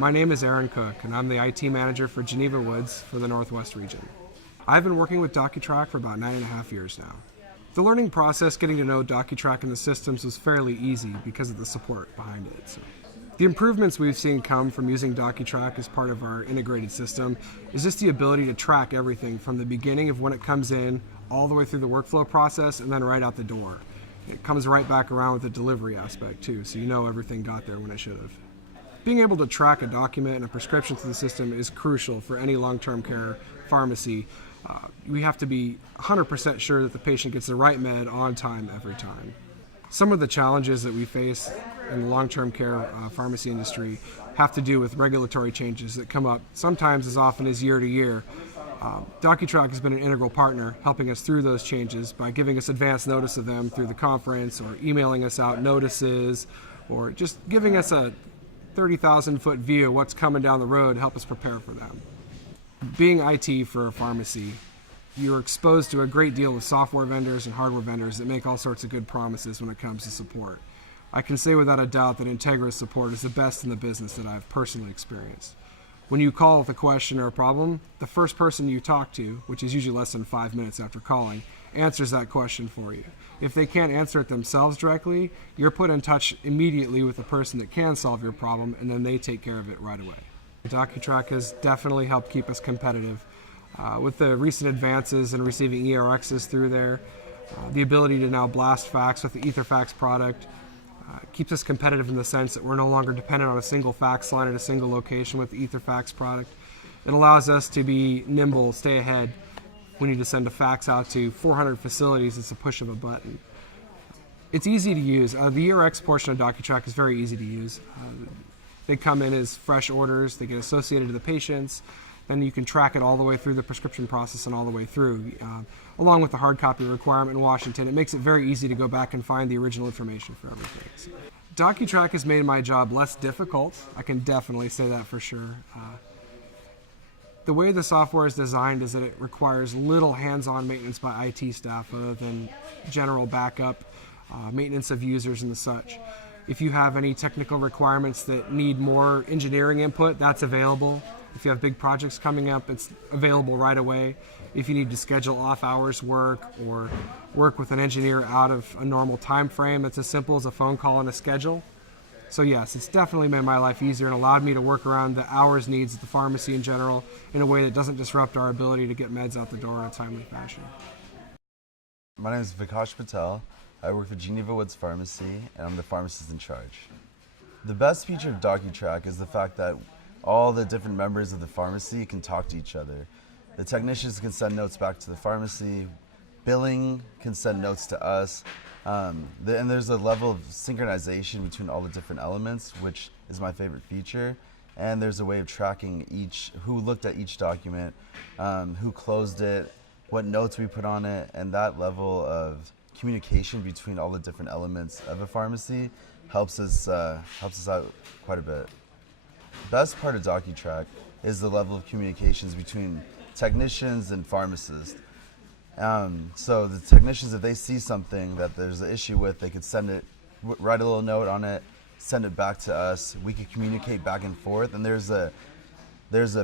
My name is Aaron Cook, and I'm the IT manager for Geneva Woods for the Northwest region. I've been working with DocuTrack for about 9.5 years now. The learning process, getting to know DocuTrack and the systems, was fairly easy because of the support behind it. The improvements we've seen come from using DocuTrack as part of our integrated system is just the ability to track everything from the beginning of when it comes in, all the way through the workflow process, and then right out the door. It comes right back around with the delivery aspect too, so you know everything got there when it should have. Being able to track a document and a prescription through the system is crucial for any long-term care pharmacy. We have to be 100% sure that the patient gets the right med on time every time. Some of the challenges that we face in the long-term care pharmacy industry have to do with regulatory changes that come up sometimes as often as year to year. DocuTrack has been an integral partner helping us through those changes by giving us advance notice of them through the conference or emailing us out notices or just giving us a 30,000-foot view of what's coming down the road to help us prepare for them. Being IT for a pharmacy, you're exposed to a great deal of software vendors and hardware vendors that make all sorts of good promises when it comes to support. I can say without a doubt that Integra's support is the best in the business that I've personally experienced. When you call with a question or a problem, the first person you talk to, which is usually less than 5 minutes after calling, answers that question for you. If they can't answer it themselves directly, you're put in touch immediately with the person that can solve your problem, and then they take care of it right away. DocuTrack has definitely helped keep us competitive. With the recent advances in receiving ERXs through there, the ability to now blast fax with the EtherFax product, keeps us competitive in the sense that we're no longer dependent on a single fax line at a single location with the EtherFax product. It allows us to be nimble, stay ahead. We need to send a fax out to 400 facilities. It's a push of a button. It's easy to use. The ERX portion of DocuTrack is very easy to use. They come in as fresh orders. They get associated to the patients. Then you can track it all the way through the prescription process and all the way through. Along with the hard copy requirement in Washington, it makes it very easy to go back and find the original information for everything. So, DocuTrack has made my job less difficult. I can definitely say that for sure. The way the software is designed is that it requires little hands-on maintenance by IT staff other than general backup, maintenance of users and the such. If you have any technical requirements that need more engineering input, that's available. If you have big projects coming up, it's available right away. If you need to schedule off-hours work or work with an engineer out of a normal time frame, it's as simple as a phone call and a schedule. So yes, it's definitely made my life easier and allowed me to work around the hours needs of the pharmacy in general in a way that doesn't disrupt our ability to get meds out the door in a timely fashion. My name is Vikash Patel. I work for Geneva Woods Pharmacy, and I'm the pharmacist in charge. The best feature of DocuTrack is the fact that all the different members of the pharmacy can talk to each other. The technicians can send notes back to the pharmacy, billing can send notes to us, and there's a level of synchronization between all the different elements, which is my favorite feature. And there's a way of tracking who looked at each document, who closed it, what notes we put on it, and that level of communication between all the different elements of a pharmacy helps us out quite a bit. The best part of DocuTrack is the level of communications between technicians and pharmacists. So the technicians, if they see something that there's an issue with, they could write a little note on it, send it back to us. We could communicate back and forth, and there's a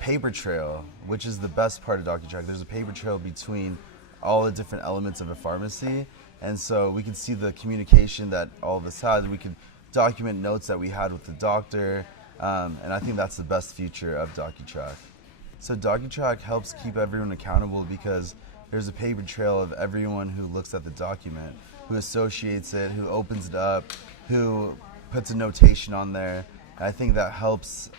paper trail, which is the best part of DocuTrack. There's a paper trail between all the different elements of a pharmacy, and so we can see the communication that all of us had. We could document notes that we had with the doctor, and I think that's the best feature of DocuTrack. So DocuTrack helps keep everyone accountable because there's a paper trail of everyone who looks at the document, who associates it, who opens it up, who puts a notation on there. And I think that helps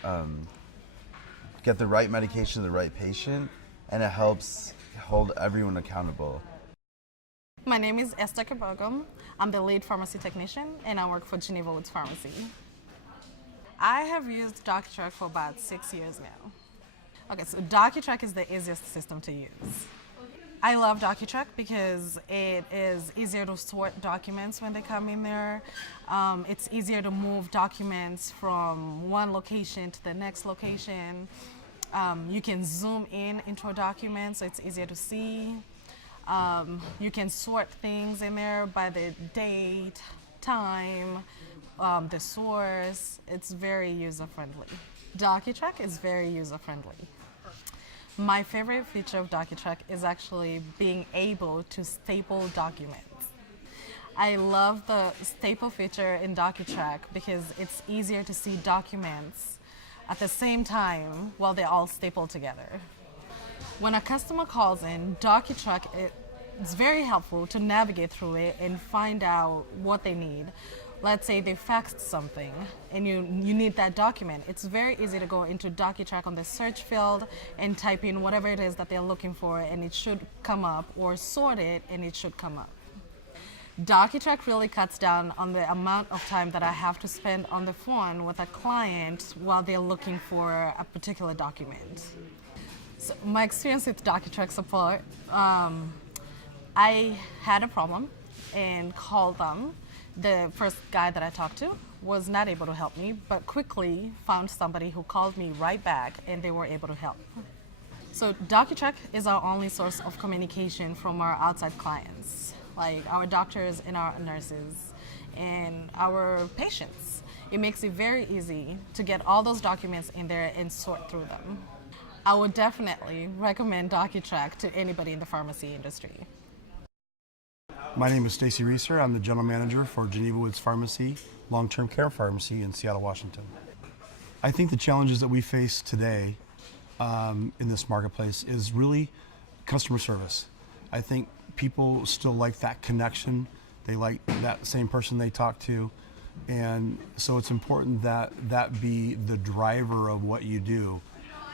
get the right medication to the right patient, and it helps hold everyone accountable. My name is Esther Kibogum. I'm the lead pharmacy technician, and I work for Geneva Woods Pharmacy. I have used DocuTrack for about 6 years now. Okay, so DocuTrack is the easiest system to use. I love DocuTrack because it is easier to sort documents when they come in there. It's easier to move documents from one location to the next location. You can zoom in into a document, so it's easier to see. You can sort things in there by the date, time, the source. It's very user-friendly. DocuTrack is very user-friendly. My favorite feature of DocuTrack is actually being able to staple documents. I love the staple feature in DocuTrack because it's easier to see documents at the same time while they're all stapled together. When a customer calls in, DocuTrack it's very helpful to navigate through it and find out what they need. Let's say they faxed something and you need that document. It's very easy to go into DocuTrack on the search field and type in whatever it is that they're looking for and it should come up, or sort it and it should come up. DocuTrack really cuts down on the amount of time that I have to spend on the phone with a client while they're looking for a particular document. So my experience with DocuTrack support, I had a problem and called them. The first guy that I talked to was not able to help me, but quickly found somebody who called me right back and they were able to help. So DocuTrack is our only source of communication from our outside clients, like our doctors and our nurses and our patients. It makes it very easy to get all those documents in there and sort through them. I would definitely recommend DocuTrack to anybody in the pharmacy industry. My name is Stacy Reeser. I'm the general manager for Geneva Woods Pharmacy, long-term care pharmacy in Seattle, Washington. I think the challenges that we face today in this marketplace is really customer service. I think people still like that connection. They like that same person they talk to. And so it's important that that be the driver of what you do.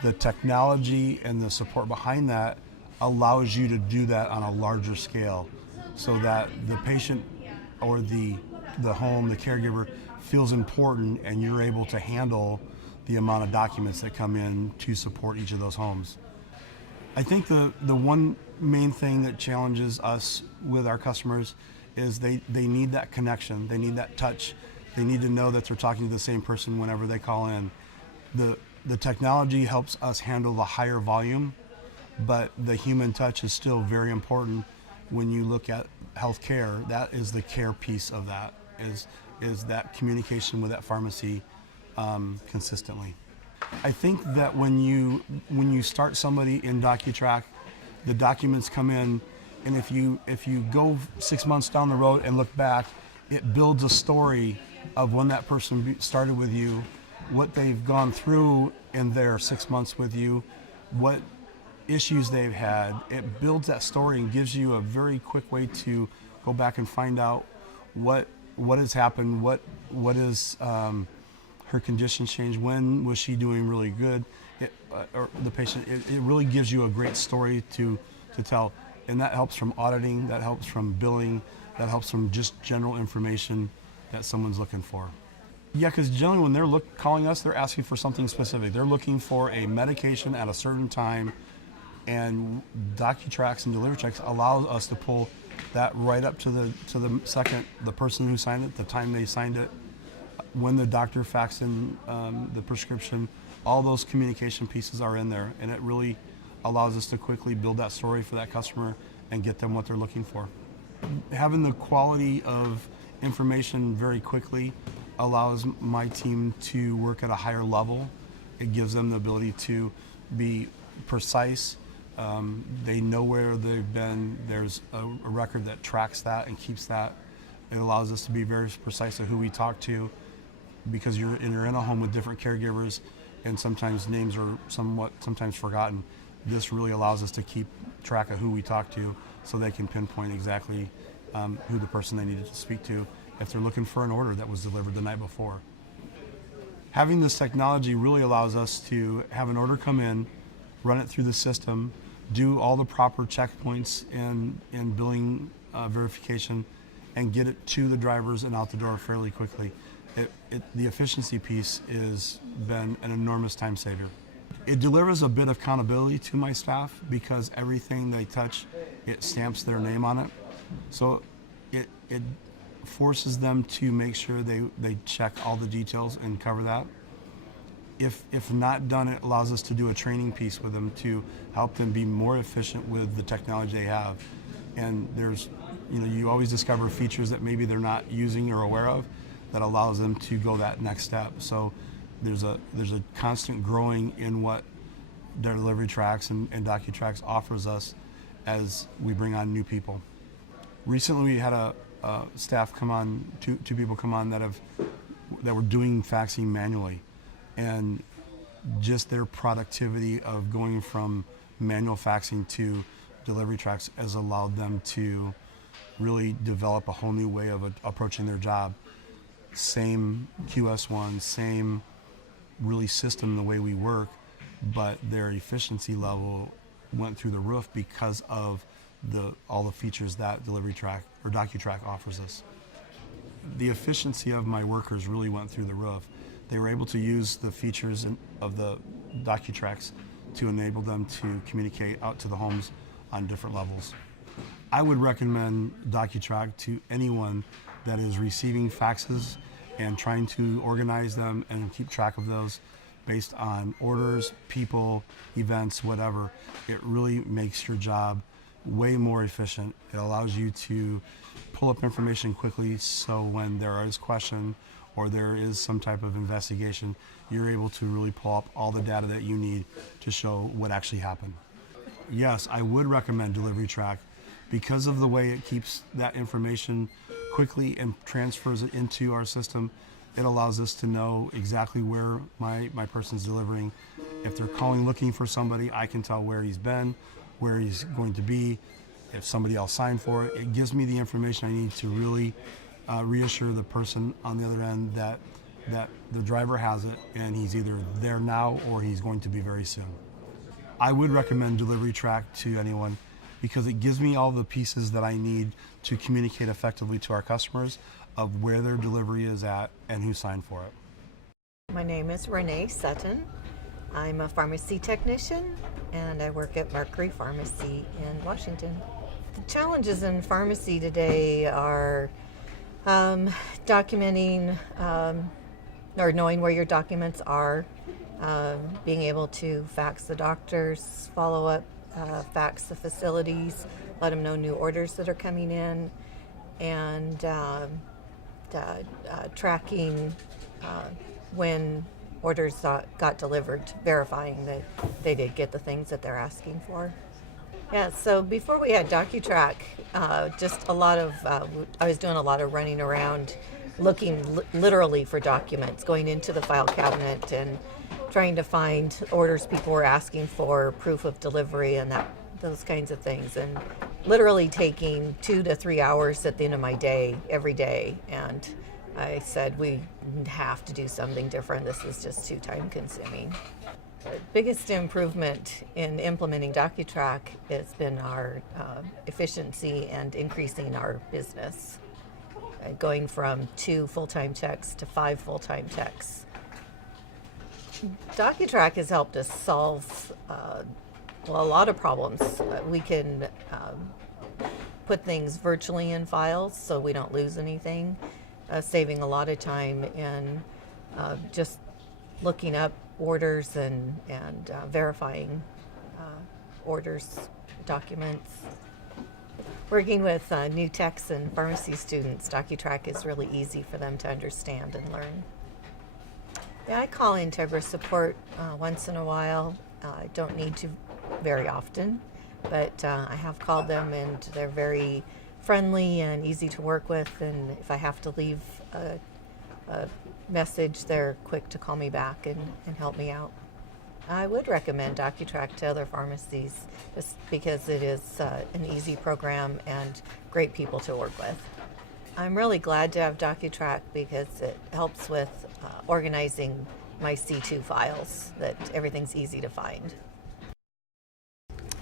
The technology and the support behind that allows you to do that on a larger scale, so that the patient or the home, the caregiver, feels important and you're able to handle the amount of documents that come in to support each of those homes. I think the one main thing that challenges us with our customers is they need that connection, they need that touch, they need to know that they're talking to the same person whenever they call in. The technology helps us handle the higher volume, but the human touch is still very important. When you look at healthcare, that is the care piece of that, is that communication with that pharmacy consistently. I think that when you start somebody in DocuTrack, the documents come in, and if you go 6 months down the road and look back, it builds a story of when that person started with you, what they've gone through in their 6 months with you, what issues they've had. It builds that story and gives you a very quick way to go back and find out what has happened, what is her condition change, when was she doing really good, or the patient. It really gives you a great story to tell, and that helps from auditing, that helps from billing, that helps from just general information that someone's looking for. Yeah, because generally when they're calling us, they're asking for something specific. They're looking for a medication at a certain time, and DocuTracks and delivery checks allows us to pull that right up to the second, the person who signed it, the time they signed it, when the doctor faxed in the prescription. All those communication pieces are in there, and it really allows us to quickly build that story for that customer and get them what they're looking for. Having the quality of information very quickly allows my team to work at a higher level. It gives them the ability to be precise. They know where they've been. There's a record that tracks that and keeps that. It allows us to be very precise of who we talk to, because you're in a home with different caregivers, and sometimes names are sometimes forgotten. This really allows us to keep track of who we talk to, so they can pinpoint exactly who the person they needed to speak to if they're looking for an order that was delivered the night before. Having this technology really allows us to have an order come in, run it through the system, do all the proper checkpoints in billing verification, and get it to the drivers and out the door fairly quickly. The efficiency piece has been an enormous time saver. It delivers a bit of accountability to my staff, because everything they touch, it stamps their name on it. So it forces them to make sure they check all the details and cover that. If not done, it allows us to do a training piece with them to help them be more efficient with the technology they have. And you always discover features that maybe they're not using or aware of that allows them to go that next step. So there's a constant growing in what DeliveryTracks and DocuTracks offers us as we bring on new people. Recently, we had a staff come on, two people come on that were doing faxing manually, and just their productivity of going from manual faxing to DeliveryTracks has allowed them to really develop a whole new way of approaching their job. Same QS1, same really system the way we work, but their efficiency level went through the roof because of all the features that DeliveryTrack or DocuTrack offers us. The efficiency of my workers really went through the roof. They were able to use the features of the DocuTracks to enable them to communicate out to the homes on different levels. I would recommend DocuTrack to anyone that is receiving faxes and trying to organize them and keep track of those based on orders, people, events, whatever. It really makes your job way more efficient. It allows you to pull up information quickly, so when there is question or there is some type of investigation, you're able to really pull up all the data that you need to show what actually happened. Yes, I would recommend DeliveryTrack because of the way it keeps that information quickly and transfers it into our system. It allows us to know exactly where my person's delivering. If they're calling looking for somebody, I can tell where he's been, where he's going to be, if somebody else signed for it. It gives me the information I need to really reassure the person on the other end that the driver has it and he's either there now or he's going to be very soon. I would recommend DeliveryTrack to anyone because it gives me all the pieces that I need to communicate effectively to our customers of where their delivery is at and who signed for it. My name is Renee Sutton. I'm a pharmacy technician and I work at Mercury Pharmacy in Washington. The challenges in pharmacy today are documenting or knowing where your documents are, being able to fax the doctors, follow up, fax the facilities, let them know new orders that are coming in, and tracking when orders got delivered, verifying that they did get the things that they're asking for. Yeah, so before we had DocuTrack, just a lot of, I was doing a lot of running around looking literally for documents, going into the file cabinet and trying to find orders people were asking for, proof of delivery and those kinds of things, and literally taking 2 to 3 hours at the end of my day, every day. And I said, we have to do something different. This is just too time consuming. The biggest improvement in implementing DocuTrack has been our efficiency and increasing our business, going from 2 full-time techs to 5 full-time techs. DocuTrack has helped us solve a lot of problems. We can put things virtually in files so we don't lose anything, saving a lot of time in just looking up orders and verifying orders, documents. Working with new techs and pharmacy students, DocuTrack is really easy for them to understand and learn. Yeah, I call Integra support once in a while. I don't need to very often, but I have called them and they're very friendly and easy to work with, and if I have to leave a message, they're quick to call me back and help me out. I would recommend DocuTrack to other pharmacies just because it is an easy program and great people to work with. I'm really glad to have DocuTrack because it helps with organizing my C2 files, that everything's easy to find.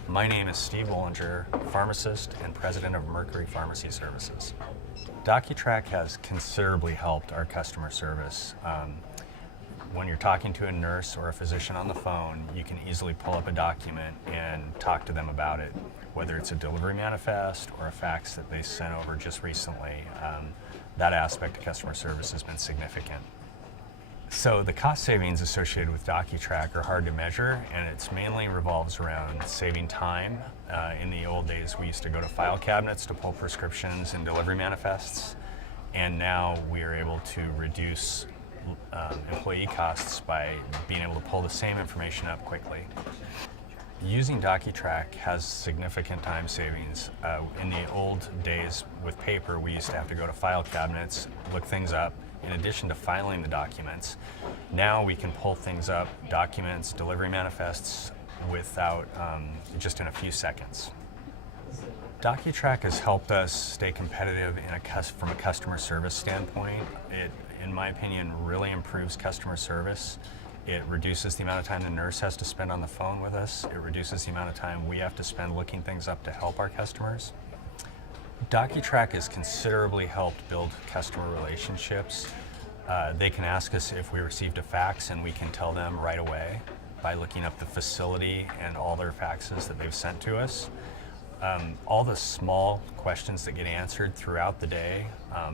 My name is Steve Wollinger, pharmacist and president of Mercury Pharmacy Services. DocuTrack has considerably helped our customer service. When you're talking to a nurse or a physician on the phone, you can easily pull up a document and talk to them about it, whether it's a delivery manifest or a fax that they sent over just recently. That aspect of customer service has been significant. So the cost savings associated with DocuTrack are hard to measure, and it mainly revolves around saving time. In the old days, we used to go to file cabinets to pull prescriptions and delivery manifests, and now we are able to reduce employee costs by being able to pull the same information up quickly. Using DocuTrack has significant time savings. In the old days with paper, we used to have to go to file cabinets, look things up, in addition to filing the documents. Now we can pull things up, documents, delivery manifests, without just in a few seconds. DocuTrack has helped us stay competitive from a customer service standpoint. It, in my opinion, really improves customer service. It reduces the amount of time the nurse has to spend on the phone with us. It reduces the amount of time we have to spend looking things up to help our customers. DocuTrack has considerably helped build customer relationships. They can ask us if we received a fax, and we can tell them right away by looking up the facility and all their faxes that they've sent to us. All the small questions that get answered throughout the day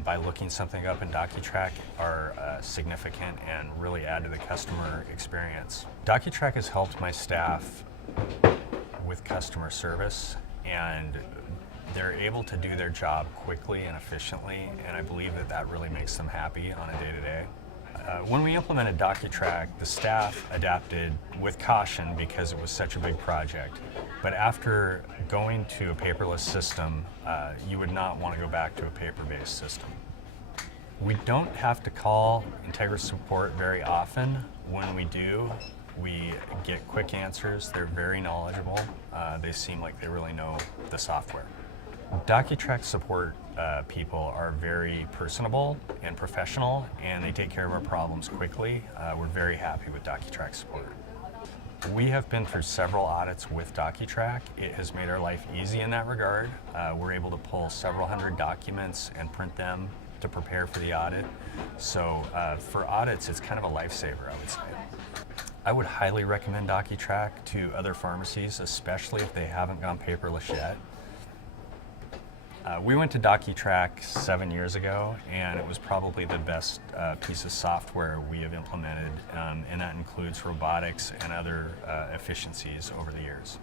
by looking something up in DocuTrack are significant and really add to the customer experience. DocuTrack has helped my staff with customer service, and they're able to do their job quickly and efficiently, and I believe that that really makes them happy on a day-to-day. When we implemented DocuTrack, the staff adapted with caution because it was such a big project. But after going to a paperless system, you would not want to go back to a paper-based system. We don't have to call Integra support very often. When we do, we get quick answers. They're very knowledgeable. They seem like they really know the software. DocuTrack support people are very personable and professional, and they take care of our problems quickly. We're very happy with DocuTrack support. We have been through several audits with DocuTrack. It has made our life easy in that regard. We're able to pull several hundred documents and print them to prepare for the audit. So for audits, it's kind of a lifesaver, I would say. I would highly recommend DocuTrack to other pharmacies, especially if they haven't gone paperless yet. We went to DocuTrack 7 years ago, and it was probably the best piece of software we have implemented, and that includes robotics and other efficiencies over the years.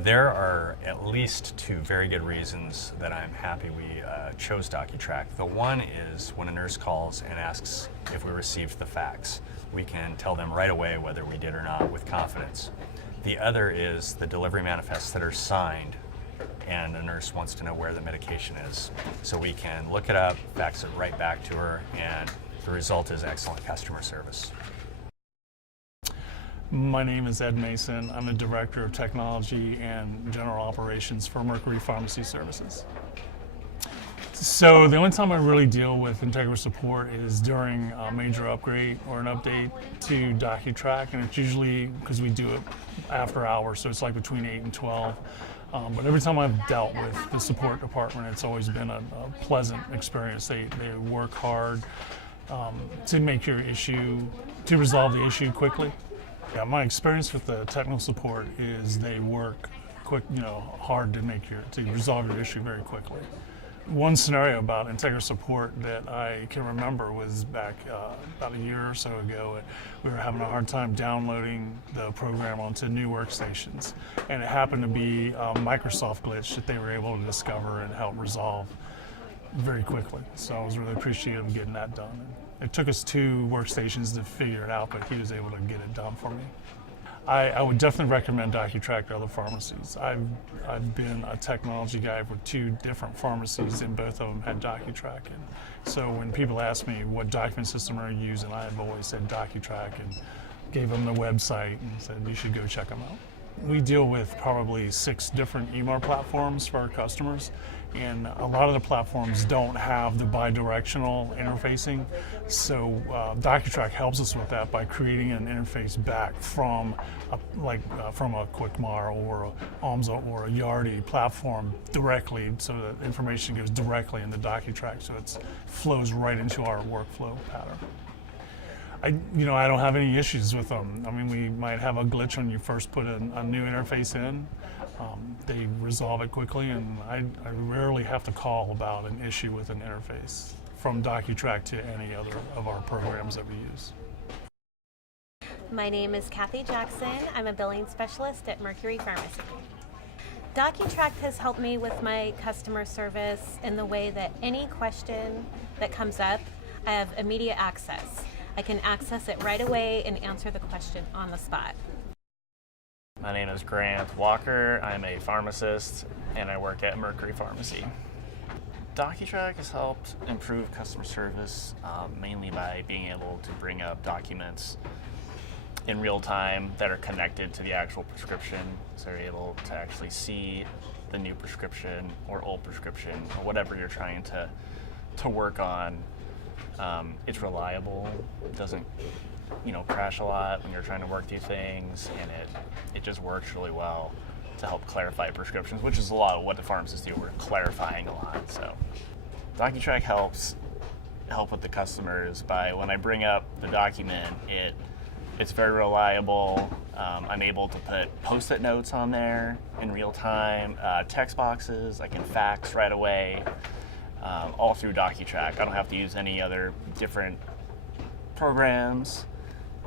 There are at least two very good reasons that I'm happy we chose DocuTrack. The one is when a nurse calls and asks if we received the fax. We can tell them right away whether we did or not with confidence. The other is the delivery manifests that are signed, and a nurse wants to know where the medication is. So we can look it up, fax it right back to her, and the result is excellent customer service. My name is Ed Mason. I'm the Director of Technology and General Operations for Mercury Pharmacy Services. So the only time I really deal with Integra support is during a major upgrade or an update to DocuTrack, and it's usually because we do it after hours, so it's like between 8 and 12. But every time I've dealt with the support department, it's always been a pleasant experience. They work hard to make your issue, to resolve the issue quickly. Yeah, my experience with the technical support is they work hard to resolve your issue very quickly. One scenario about Integra support that I can remember was back about a year or so ago. We were having a hard time downloading the program onto new workstations, and it happened to be a Microsoft glitch that they were able to discover and help resolve very quickly. So I was really appreciative of getting that done. It took us 2 workstations to figure it out, but he was able to get it done for me. I would definitely recommend DocuTrack to other pharmacies. I've been a technology guy for 2 different pharmacies, and both of them had DocuTrack. And so when people ask me what document system are you using, I've always said DocuTrack and gave them the website and said you should go check them out. We deal with probably 6 different EMR platforms for our customers, and a lot of the platforms don't have the bi-directional interfacing, so DocuTrack helps us with that by creating an interface back from a QuickMar or a OMSA or a Yardi platform directly, so that information goes directly into DocuTrack, so it flows right into our workflow pattern. I don't have any issues with them. I mean, we might have a glitch when you first put a new interface in. They resolve it quickly, and I rarely have to call about an issue with an interface from DocuTrack to any other of our programs that we use. My name is Kathy Jackson. I'm a billing specialist at Mercury Pharmacy. DocuTrack has helped me with my customer service in the way that any question that comes up, I have immediate access. I can access it right away and answer the question on the spot. My name is Grant Walker. I'm a pharmacist and I work at Mercury Pharmacy. DocuTrack has helped improve customer service mainly by being able to bring up documents in real time that are connected to the actual prescription, so you're able to actually see the new prescription or old prescription or whatever you're trying to work on. It's reliable, it doesn't crash a lot when you're trying to work through things, and it just works really well to help clarify prescriptions, which is a lot of what the pharmacists do. We're clarifying a lot. So DocuTrack helps with the customers by when I bring up the document, it's very reliable. I'm able to put post-it notes on there in real time, text boxes, I can fax right away, all through DocuTrack. I don't have to use any other different programs,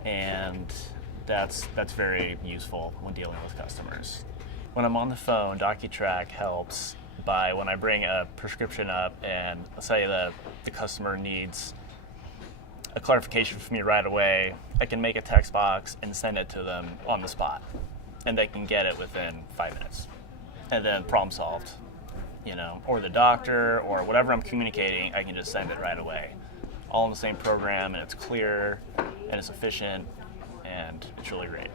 and that's very useful when dealing with customers. When I'm on the phone, DocuTrack helps by when I bring a prescription up and let's say the customer needs a clarification from me right away, I can make a text box and send it to them on the spot, and they can get it within 5 minutes, and then problem solved. Or the doctor or whatever I'm communicating, I can just send it right away. All in the same program, and it's clear and it's efficient, and it's really great.